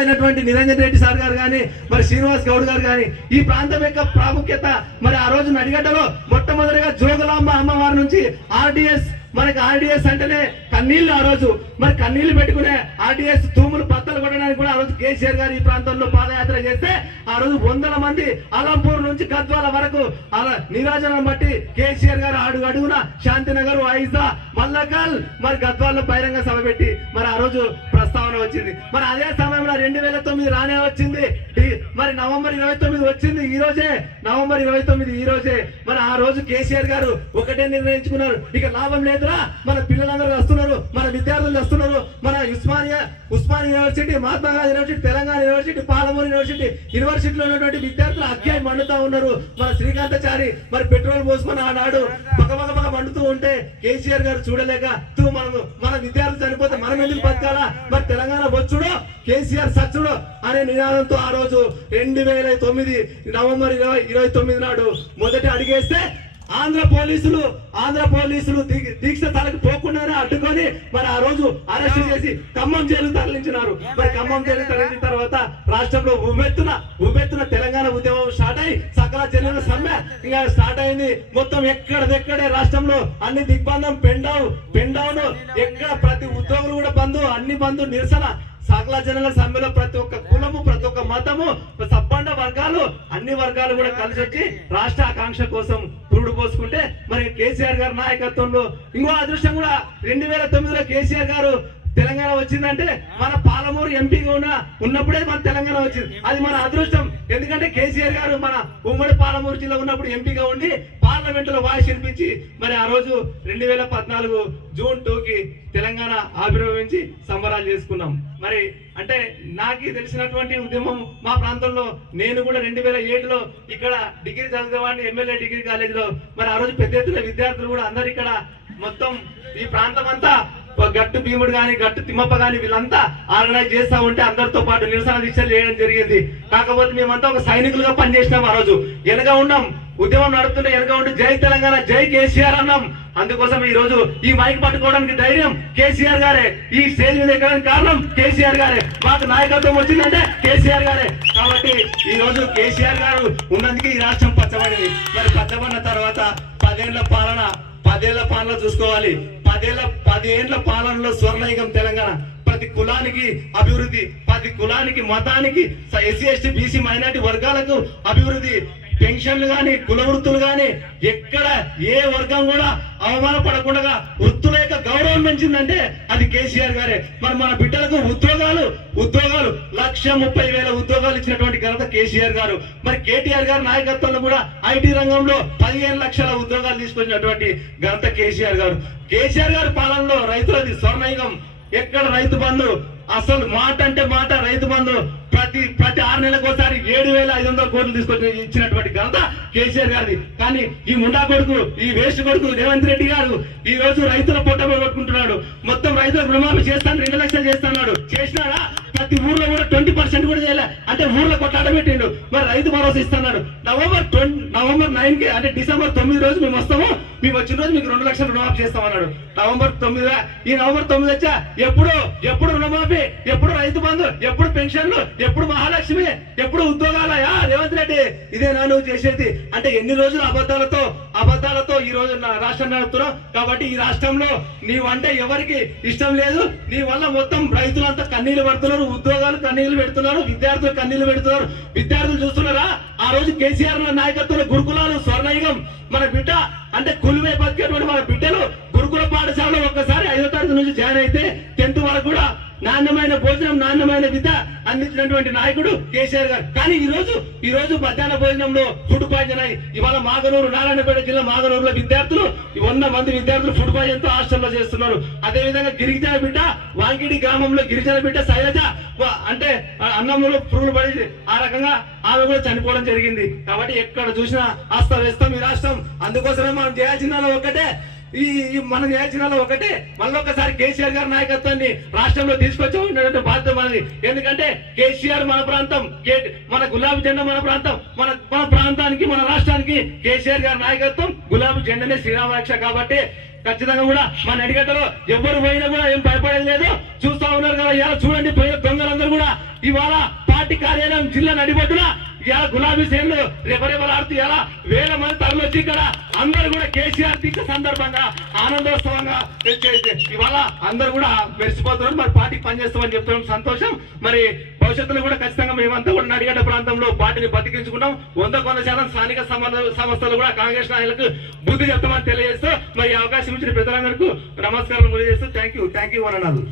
అయినటువంటి నిరంజన్ రెడ్డి సార్ గారు కానీ మరి శ్రీనివాస్ గౌడ్ గారు కానీ ఈ ప్రాంతం యొక్క ప్రాముఖ్యత మరి ఆ రోజు నడిగడ్డలో మొట్టమొదటిగా జోగులాంబ అమ్మవారి నుంచి ఆర్డిఎస్ మనకి ఆర్డిఎస్ అంటేనే కన్నీళ్లు ఆ రోజు మరి కన్నీళ్లు పెట్టుకునే ఆర్డిఎస్ తూములు పత్తలు కొట్టడానికి కూడా ఆ రోజు కేసీఆర్ గారు ఈ ప్రాంతంలో పాదయాత్ర చేస్తే ఆ రోజు వందల మంది అలంపూర్ నుంచి గద్వాల వరకు అలా నీరాజనం బట్టి కేసీఆర్ గారు అడుగు అడుగున శాంతినగర్ ఐజా మల్లకల్ మరి గద్వాల్లో బహిరంగ సభ పెట్టి మరి ఆ రోజు ప్రస్తావన వచ్చింది. మరి అదే సమయంలో 2009 రానే వచ్చింది, మరి నవంబర్ 29 వచ్చింది ఈ రోజే, నవంబర్ 29 ఈ రోజే. మరి ఆ రోజు కేసీఆర్ గారు ఒకటే నిర్ణయించుకున్నారు, ఇక లాభం లేదురా, మన పిల్లలందరూ వస్తున్నారు, మన విద్యార్థులు వస్తున్నారు, మన Osmania university, Mahatma Gandhi university, Telangana university, Palamuru యూనివర్సిటీలో ఉన్నటువంటి విద్యార్థులు అగ్గాయి మండుతా ఉన్నారు. మన శ్రీకాంతాచారి మరి పెట్రోల్ పోసుకొని ఆనాడు పగ మండుతూ ఉంటే కేసీఆర్ గారు చూడలేక మన విద్యార్థులు చనిపోతే మనం ఎందుకు బతకాలా, మరి తెలంగాణ వచ్చుడు కేసీఆర్ సచ్చుడు అనే నినాదంతో ఆ రోజు 2009 నవంబర్ 29 నాడు మొదటి అడిగేస్తే ఆంధ్ర పోలీసులు దీక్ష స్థలకు పోకుండానే అడ్డుకొని మరి ఆ రోజు అరెస్ట్ చేసి ఖమ్మం జైలు తరలించినారు. మరి ఖమ్మం జైలు తరలించిన తర్వాత రాష్ట్రంలో ఉవ్వెత్తున తెలంగాణ ఉద్యమం స్టార్ట్ అయ్యి సకల జనుల సమ్మె ఇంకా స్టార్ట్ అయింది. మొత్తం ఎక్కడెక్కడే రాష్ట్రంలో అన్ని దిగ్బంధం పెండౌన్ ఎక్కడ ప్రతి ఉద్యోగులు కూడా బంధు, అన్ని బంధు, నిరసన, సకల జనుల సమ్మెలో ప్రతి ఒక్క కులము, ప్రతి ఒక్క మతము, సబ్బండ వర్గాలు, అన్ని వర్గాలు కూడా కలిసి వచ్చి రాష్ట్ర ఆకాంక్ష కోసం పురుడు పోసుకుంటే మరి కేసీఆర్ గారి నాయకత్వంలో ఇంకో అదృష్టం కూడా 2009లో కేసీఆర్ గారు తెలంగాణ వచ్చిందంటే మన పాలమూరు ఎంపీగా ఉన్నప్పుడే మన తెలంగాణ వచ్చింది. అది మన అదృష్టం. ఎందుకంటే కేసీఆర్ గారు మన ఉమ్మడి పాలమూరు జిల్లా ఉన్నప్పుడు ఎంపీగా ఉండి పార్లమెంట్ లో వాయిస్ వినిపించి మరి ఆ రోజు 2014 జూన్ 2కి తెలంగాణ ఆవిర్భవించి సంబరాలు చేసుకున్నాం. మరి అంటే నాకు తెలిసినటువంటి ఉద్యమం మా ప్రాంతంలో నేను కూడా 2007లో ఇక్కడ డిగ్రీ చదివేవాడిని ఎమ్మెల్యే డిగ్రీ కాలేజీలో. మరి ఆ రోజు పెద్ద ఎత్తున విద్యార్థులు కూడా అందరు ఇక్కడ మొత్తం ఈ ప్రాంతం అంతా గట్టు భీముడు గాని, గట్టు తిమ్మప్ప గాని వీళ్ళంతా ఆర్గనైజ్ చేస్తా ఉంటే అందరితో పాటు నిరసన దీక్షలు చేయడం జరిగింది. కాకపోతే మేమంతా ఒక సైనికులుగా పనిచేసినాం. ఆ రోజు వెనక ఉన్నాం, ఉద్యమం నడుపుతుంటే వెనక ఉండి జై తెలంగాణ, జై కేసీఆర్ అన్నాం. అందుకోసం ఈ రోజు ఈ మైక్ పట్టుకోవడానికి ధైర్యం కేసీఆర్ గారే, ఈ స్టేజ్ మీద ఎక్కడానికి కారణం కేసీఆర్ గారే, మాకు నాయకత్వం వచ్చిందంటే కేసీఆర్ గారే. కాబట్టి ఈ రోజు కేసీఆర్ గారు ఉన్నందుకు ఈ రాష్ట్రం పచ్చబడింది. మరి పచ్చబడిన తర్వాత 10 ఏళ్ల పాలన చూసుకోవాలి. 10 ఏళ్ల పాలనలో స్వర్ణయుగం తెలంగాణ. ప్రతి కులానికి అభివృద్ధి, ప్రతి కులానికి, మతానికి, ఎస్సీ ఎస్టీ బీసీ మైనార్టీ వర్గాలకు అభివృద్ధి, పెన్షన్లు గాని, కుల వృత్తులు గాని, ఎక్కడ ఏ వర్గం కూడా అవమానపడకుండా వృత్తుల యొక్క గౌరవం పెంచిందంటే అది కేసీఆర్ గారే. మరి మన బిడ్డలకు ఉద్యోగాలు 1,30,000 ఉద్యోగాలు ఇచ్చినటువంటి ఘనత కేసీఆర్ గారు. మరి కేటీఆర్ గారి నాయకత్వంలో కూడా ఐటీ రంగంలో 15 లక్షల ఉద్యోగాలు తీసుకొచ్చినటువంటి ఘనత కేసీఆర్ గారు. కేసీఆర్ గారి పాలనలో రైతులది స్వర్ణయుగం. ఎక్కడ రైతు బంధు, అసలు మాట అంటే మాట, రైతు బంధు ప్రతి 6 నెలలకు ఒకసారి 7,500 కోట్లు తీసుకొచ్చి ఇచ్చినటువంటి ఘనత కేసీఆర్ గారిది. కానీ ఈ ముండా కొడుకు, ఈ వేస్ట్ కొడుకు రేవంత్ రెడ్డి గారు ఈ రోజు రైతుల పొట్ట కొట్టుకుంటున్నాడు. మొత్తం రైతులకు రుణమాఫీ చేస్తాను, 2 లక్షలు చేస్తున్నాడు. చేసినాడా? ప్రతి ఊర్లో కూడా 20% కూడా చేయలే. అంటే ఊర్లో కొట్టాడ పెట్టిండు. మరి రైతు భరోసా ఇస్తున్నాడు. నవంబర్ 9కి అంటే డిసెంబర్ 9 రోజు మేము వస్తాము, మేము వచ్చిన రోజు మీకు 2 లక్షలు రుణమాఫీ చేస్తామన్నాడు. నవంబర్ 9. ఈ నవంబర్ 9 వచ్చా ఎప్పుడు రుణమాఫీ, ఎప్పుడు రైతు బంధు, ఎప్పుడు పెన్షన్లు, ఎప్పుడు మహాలక్ష్మి, ఎప్పుడు ఉద్యోగాలయా రేవంత్ రెడ్డి? ఇదేనా నువ్వు చేసేది? అంటే ఎన్ని రోజులు అబద్ధాలతో ఈ రోజు రాష్ట్రం నడుపుతున్నావు. కాబట్టి ఈ రాష్ట్రంలో నీవంటే ఎవరికి ఇష్టం లేదు. నీ వల్ల మొత్తం రైతులంతా కన్నీళ్లు పడుతున్నారు, ఉద్యోగాలు కన్నీళ్లు పెడుతున్నారు, విద్యార్థులు కన్నీళ్లు పెడుతున్నారు. విద్యార్థులు చూస్తున్నారా? ఆ రోజు కేసీఆర్ నాయకత్వంలో గురుకులాలు స్వర్ణయుగం. మన బిడ్డ అంటే కులివే బతికేటువంటి మన బిడ్డలు గురుకుల పాఠశాలలో ఒక్కసారి 5వ తరగతి నుంచి జాయిన్ అయితే 10th వరకు కూడా నాణ్యమైన భోజనం, నాణ్యమైన విద్య అందించినటువంటి నాయకుడు కేసీఆర్ గారు. కానీ ఈ రోజు మధ్యాహ్న భోజనంలో ఫుడ్ పాయిజన్ అయి ఇవాళ నారాయణపేట జిల్లా మాగనూరులో విద్యార్థులు 100 మంది విద్యార్థులు ఫుడ్ పాయిజన్ తో హాస్టల్లో చేస్తున్నారు. అదేవిధంగా గిరిజన బిడ్డ వాంకిడి గ్రామంలో గిరిజన బిడ్డ శైలజ అంటే అన్నంలో పురుగులు పడి ఆ రకంగా ఆమె కూడా చనిపోవడం జరిగింది. కాబట్టి ఎక్కడ చూసినా అస్తవ్యస్తం ఈ రాష్ట్రం. అందుకోసమే మనం చేయాల్సిందో ఒకటే, మన జిల్లాలో ఒకటే మళ్ళొకసారి కేసీఆర్ గారి నాయకత్వాన్ని రాష్ట్రంలో తీసుకొచ్చే బాధ్యత మనది. ఎందుకంటే కేసీఆర్ మన ప్రాంతం, మన గులాబీ జెండా మన ప్రాంతం, మన ప్రాంతానికి, మన రాష్ట్రానికి కేసీఆర్ గారి నాయకత్వం, గులాబీ జెండానే శ్రీరామ రక్ష. కాబట్టి ఖచ్చితంగా కూడా మా నడిగడ్డలో ఎవరు పోయినా కూడా ఏం భయపడేది లేదు. చూస్తా ఉన్నారు కదా ఇలా చూడండి, పోయిన దొంగలందరూ కూడా ఇవాళ పార్టీ కార్యాలయం జిల్లా నడిబొడ్డున ఇలా గులాబీ సేన్లు రెపరెపలాడుతూ ఇలా వేల మంది తరలొచ్చి ఇక్కడ అందరూ కూడా కేసీఆర్ దీక్ష సందర్భంగా ఆనందోత్సవంగా ఇవాళ అందరూ కూడా మెరిసిపోతున్నారు. మరి పార్టీకి పనిచేస్తామని చెప్తున్నాం, సంతోషం. మరి భవిష్యత్తులో కూడా ఖచ్చితంగా మేమంతా కూడా నడిగడ్డ ప్రాంతంలో పార్టీని బతికించుకుంటాం. 100% స్థానిక సంస్థలు కూడా కాంగ్రెస్ నాయకులకు బుద్ధి చెప్తామని తెలియజేస్తూ మరి అవకాశం ఇచ్చిన పెద్దలందరికీ నమస్కారం తెలియజేస్తూ థ్యాంక్ యూ అని అన్నారు.